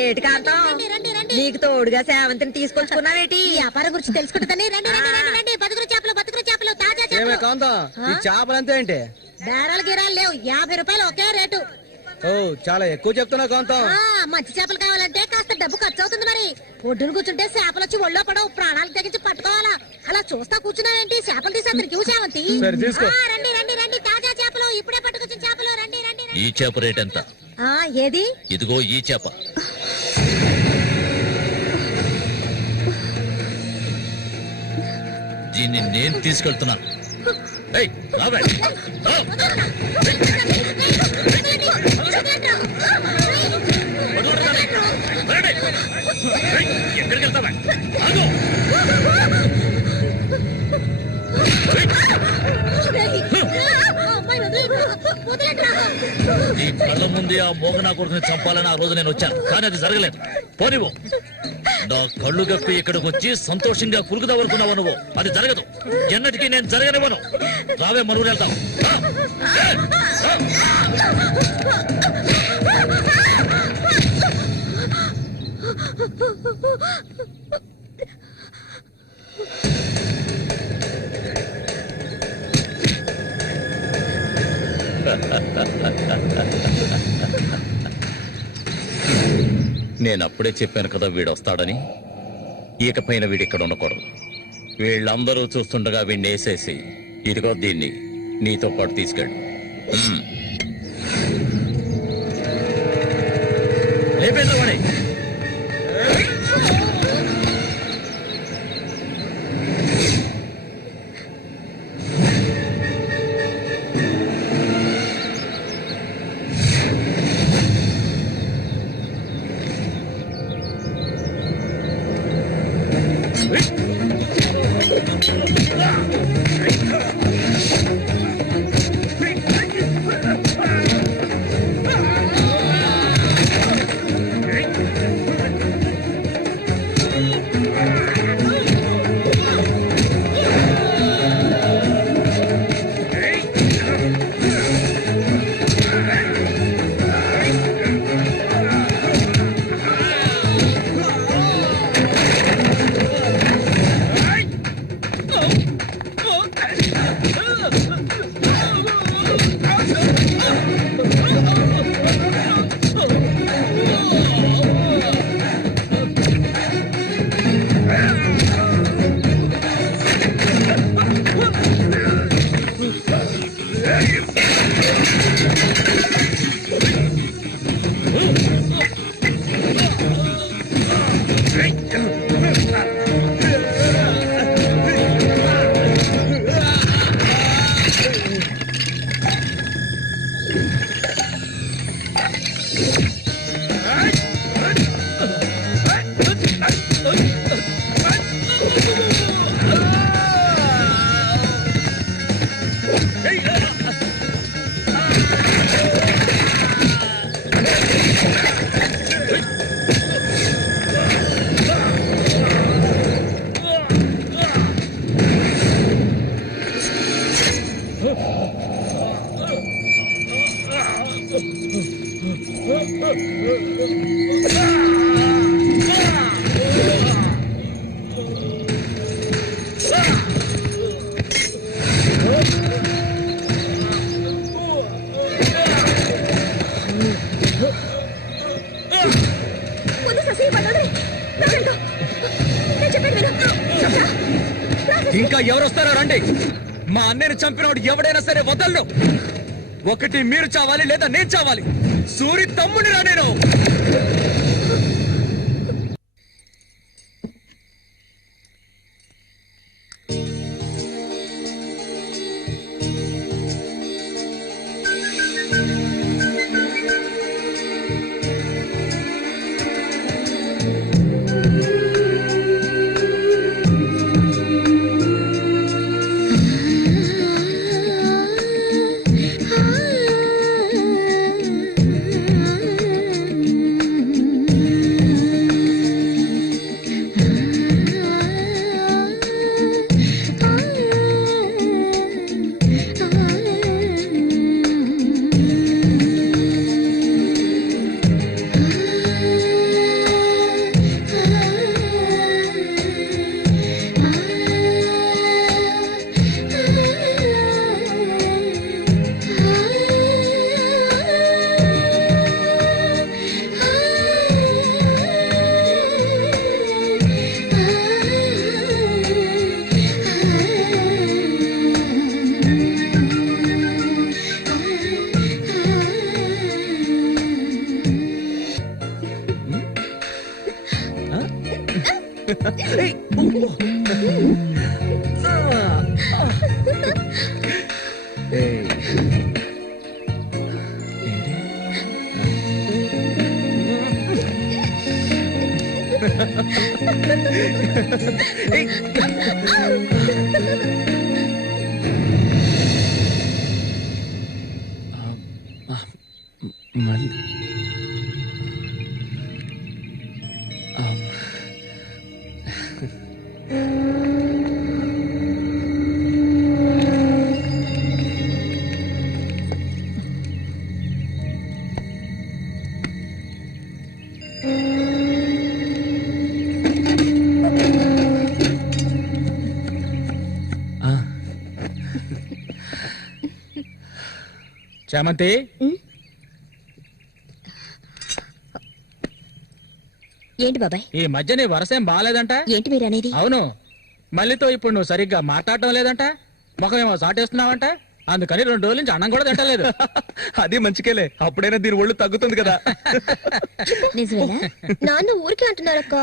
ఏటి కాంతం నీకు తోడుగా సేవంతిని తీసుకొచ్చుకున్నావేటి? వ్యాపారం గురించి తెలుసుకుంటుందని రండి. బతుకులు చేపలు తాజా చేపలు. కాంతం ఈ చేపలంతా ఏంటి? బేరాలు గిరాలు లేవు, 50 రూపాయలు ఒకే రేటు. ఓ చాలా ఎక్కువ చెప్తున్నా కాంతం. మంచి చేపలు కావాలంటే కాస్త డబ్బు ఖర్చు అవుతుంది. మరి ఒడ్డును కూర్చుంటే చేపలు వచ్చి ఒళ్ళో పడవు, ప్రాణాలు తెగించి పట్టుకోవాలా. అలా చూస్తా కూర్చున్నావేంటి? చేపలు తీసి అతనికి సేవంతి. రండి తాజా చేపలు, ఇప్పుడే పట్టుకొచ్చిన చేపలు. రండి. ఈ చేప రేట్ ఎంత? ఏది? ఇదిగో ఈ చేప. దీన్ని నేను తీసుకెళ్తున్నాను. ఎక్కడికి వెళ్తావా? నీ కళ్ళ ముందే ఆ మోగనా కొడుకుని చంపాలని ఆ రోజు నేను వచ్చాను, కానీ అది జరగలేదు. పోనివ్వు. నా కళ్ళు గప్పి ఇక్కడికి వచ్చి సంతోషంగా పురుగుదా వరకున్నావు నువ్వు. అది జరగదు, ఎన్నటికీ నేను జరగనివ్వను. రావే, మనుగురు వెళ్తాం. నేనప్పుడే చెప్పాను కదా వీడొస్తాడని. ఇకపైన వీడిక్కడ ఉండకూడదు. వీళ్ళందరూ చూస్తుండగా వీడిని వేసేసి ఇదిగో దీన్ని నీతో పాటు తీసుకెళ్ళు. లేపేంద్ర వాడే. ఇంకా ఎవరొస్తారో రండి. మా అన్నయ్యను చంపినవాడు ఎవడైనా సరే వదలను. ఒకటి మీరు చావాలి, లేదా నేను చావాలి. సూరి తమ్ముడిరా నేను. చామంతి, ఏంటి బాబాయ్? ఈ మధ్య నీ వరసేం బాగాలేదంట. ఏంటి మీరు అనేది? అవును, మళ్ళీతో ఇప్పుడు నువ్వు సరిగ్గా మాట్లాడటం లేదంట, ముఖమేమో సాటేస్తున్నావంట, అందుకని 2 రోజుల నుంచి అన్నం కూడా తింటలేదు. అది మంచికేలే, అప్పుడైనా దీని ఒళ్ళు తగ్గుతుంది కదా. నిజమేనా? నాన్న ఊరికే అంటున్నారక్క.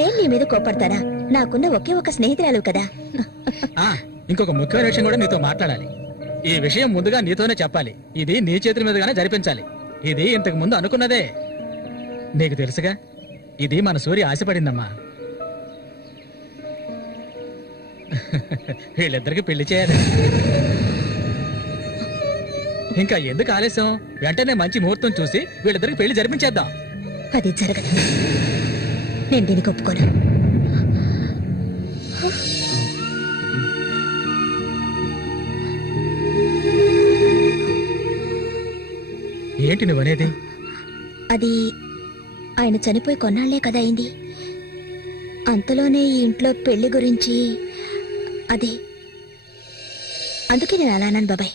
నేను నీ మీద కోపడతానా? నాకున్న ఒకే ఒక స్నేహితురాలు కదా. ఇంకొక ముఖ్యమైన విషయం కూడా నీతో మాట్లాడాలి. ఈ విషయం ముందుగా నీతోనే చెప్పాలి. ఇది నీ చేతుల మీదుగానే జరిపించాలి. ఇది ఇంతకు ముందు అనుకున్నదే, నీకు తెలుసుగా. ఇది మన సూర్య ఆశపడిందమ్మా. వీళ్ళిద్దరికి పెళ్లి చేయాలి. ఇంకా ఎందుకు ఆలస్యం? వెంటనే మంచి ముహూర్తం చూసి వీళ్ళిద్దరికి పెళ్లి జరిపించేద్దాం. అది జరగదు. నేను దీనికి ఒప్పుకోను. ఏంటి నువ్వనేది? అది ఆయన చనిపోయి కొన్నాళ్లే కదా అయింది. అంతలోనే ఈ ఇంట్లో పెళ్లి గురించి అదే, అందుకే నేను అలా అన్నాను బాబాయ్.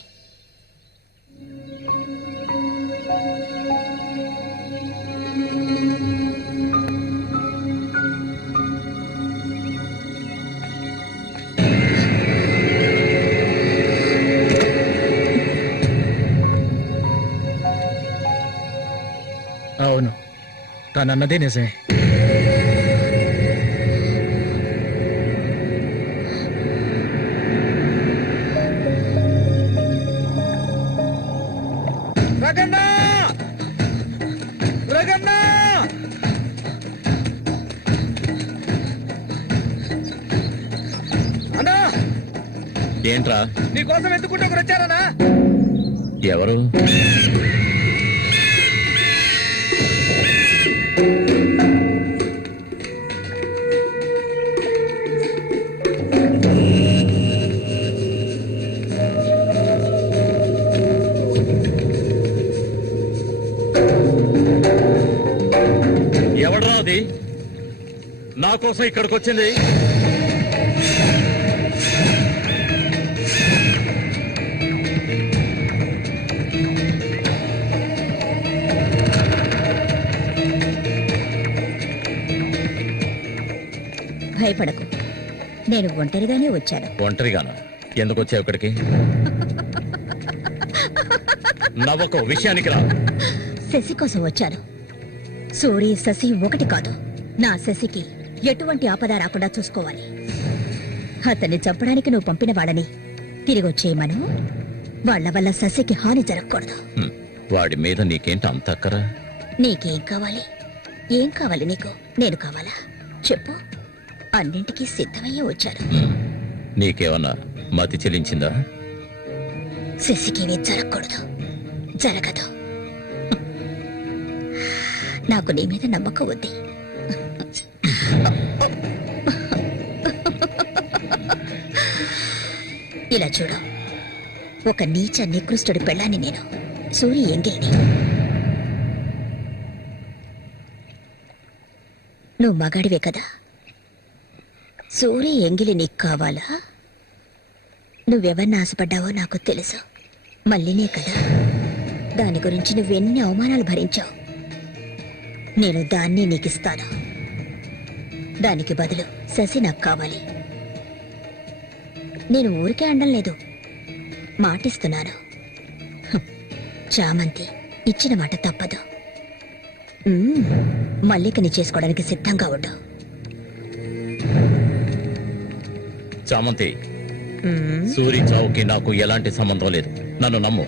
అవును, తనన్నదే నిజమే. ఏంట్రా? నీకోసం ఎందుకుంటే ఒకరు వచ్చారనా? ఎవరు? ఎవడ్రా అది నా కోసం ఇక్కడికి వచ్చింది? భయపడకు, నేను ఒంటరిగానే వచ్చాను. ఒంటరిగాను? ఎందుకు వచ్చావు ఇక్కడికి? నవ్వకు, విషయానికి రా. శశి కోసం వచ్చాను. సూరి శశి ఒకటి కాదు. నా శశికి ఎటువంటి ఆపద రాకుండా చూసుకోవాలి. అతన్ని చంపడానికి నువ్వు పంపిన వాళ్ళని తిరిగి వచ్చేయమను. వాళ్ల వల్ల శశికి హాని జరగకూడదు. వాడి మీద నీకేంటి అంత అక్కరా? నీకేం కావాలి? ఏం కావాలి నీకు? నేను కావాలా? చెప్పు. అన్నింటికీ సిద్ధమయ్యే వచ్చాను. నీకేమన్నా మతి చెల్లించిందా? శశికేమీ జరగకూడదు. జరగదు. నాకు నీ మీద నమ్మకం ఉంది. ఇలా చూడు, ఒక నీచ నికృష్టుడి పెళ్ళాన్ని నేను, సూరి ఎంగిలిని. నువ్వు మగాడివే కదా. సూరి ఎంగిలి నీకు కావాలా? నువ్వెవరిని ఆశపడ్డావో నాకు తెలుసు. మళ్ళీనే కదా. దాని గురించి నువ్వెన్ని అవమానాలు భరించావు. నేను దాన్ని నీకిస్తాను. దానికి బదులు శశి నాకు కావాలి. నేను ఊరికే అనడం లేదు, మాటిస్తున్నాను. చామంతి ఇచ్చిన మాట తప్పదు. మల్లికని చేసుకోవడానికి సిద్ధంగా ఉండు. చామంతి, సూరి చావుకి నాకు ఎలాంటి సంబంధం లేదు. నన్ను నమ్ము.